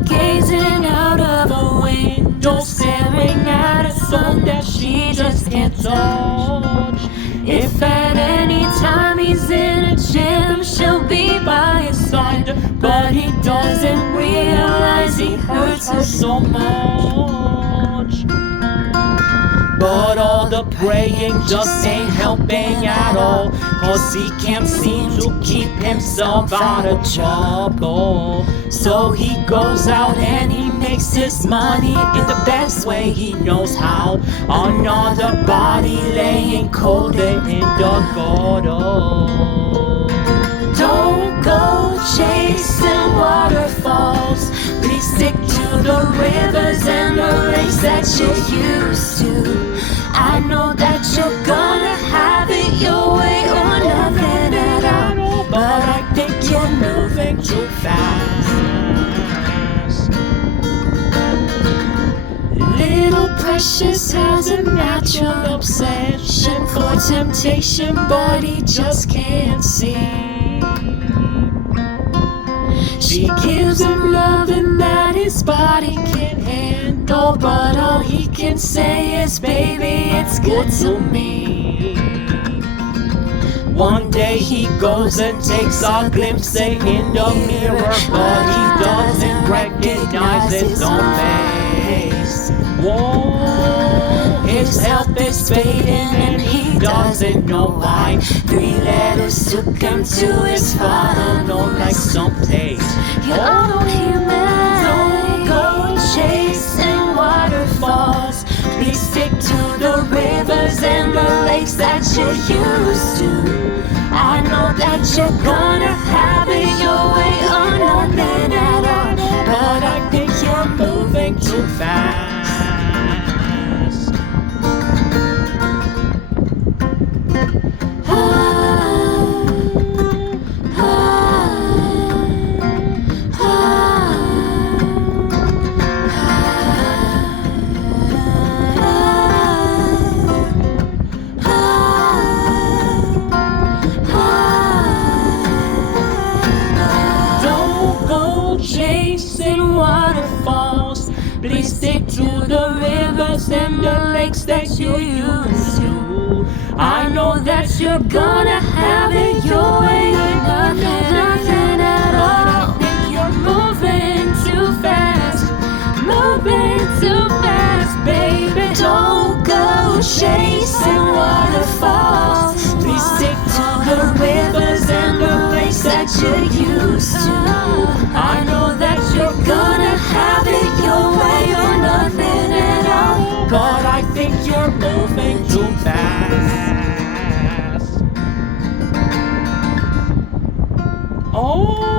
gazing out of a window, staring at a sun that she just can't touch. If at any time he's in a jam, she'll be by his side, but he doesn't realize he hurts her so much. But all the praying just ain't helping at all, 'cause he can't seem to keep himself out of trouble. So he goes out and he makes his money in the best way he knows how. Another body laying cold in the gutter. Don't go chasing waterfalls, please stick to the rivers and the lakes that you used to. I know that you're gonna have it your way or nothing at all, but I think you're moving too fast. Little Precious has a natural obsession for temptation, but he just can't see. She gives him loving that his body can't handle, but all he can say is, baby, it's good to me. One day he goes and takes a glimpse in the mirror, but he doesn't recognize his own face. Whoa, his health is fading and he doesn't know why. 3 letters took him to his father, known like some taste. You're all human. Don't go chasing waterfalls, please stick to the rivers and the lakes that you used to. I know that you're gonna have it your way or nothing at all, but I think you're moving too fast. Chasing waterfalls, please stick to the rivers and the lakes that you used to. I know that you're gonna have it your way or nothing at all. I think you're moving too fast, baby. Don't go chasing waterfalls, please stick to the rivers and the lakes that you used to. I know that you're gonna have it your way or nothing at all, but I think you're moving too fast. Oh.